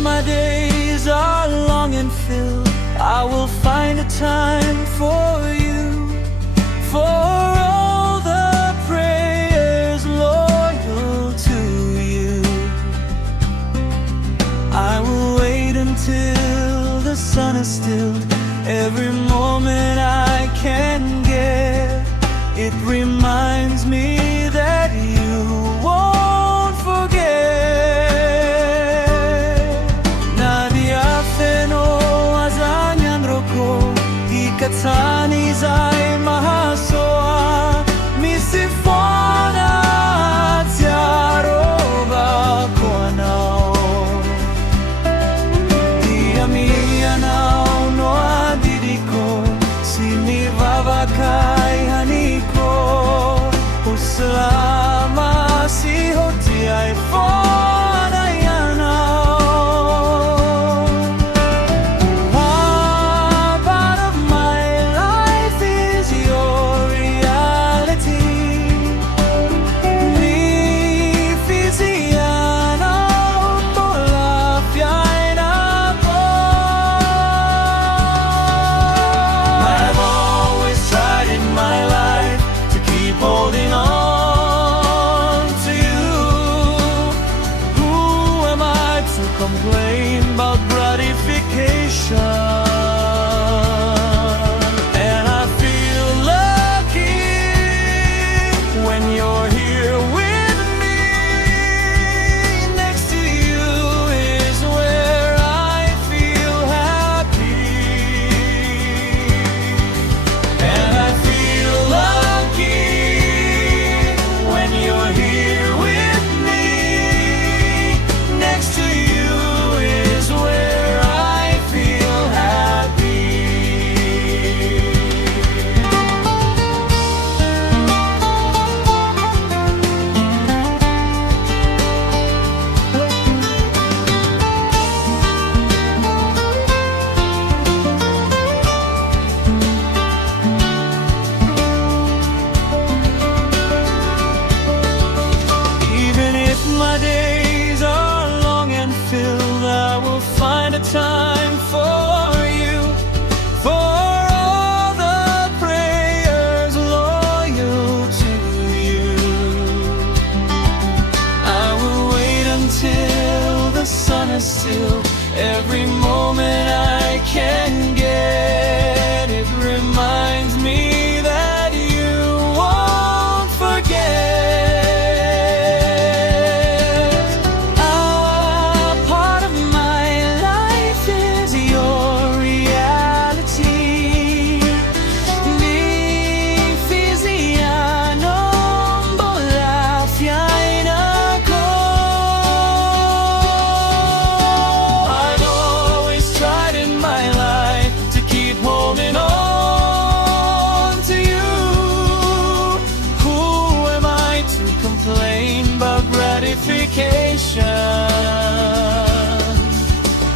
my days are long and filled, I will find a time for you, for all the prayers loyal to you. I will wait until the sun is stilled, every moment I can get. It reminds me that you won't forget. Nadia feno azanyan roko, ikatani zai mahasoa, misifona tiaroba koanao. Dia mia nao no adidiko, sini vavakai haniko. Selama si hoti ay fona yanao. What part of my life is your reality? Ni fisiano pola fiaina po. I've always tried in my life to keep holding on. Complain about gratification, and I feel lucky when you're here with me. Next to you is where I feel happy, and I feel lucky when you're here with me. Next to you time for you, for all the prayers loyal to you. I will wait until the sun is still, every moment I can get. It reminds me that you won't forget.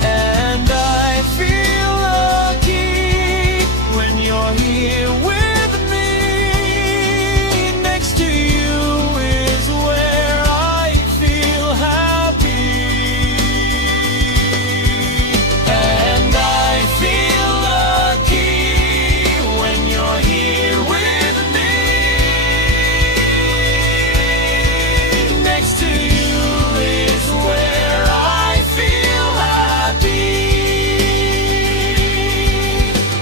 And I feel lucky when you're here with me. Next to you is where I feel happy, and I feel lucky when you're here with me. Next to you is where I feel happy,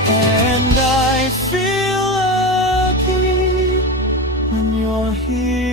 and I feel lucky when you're here.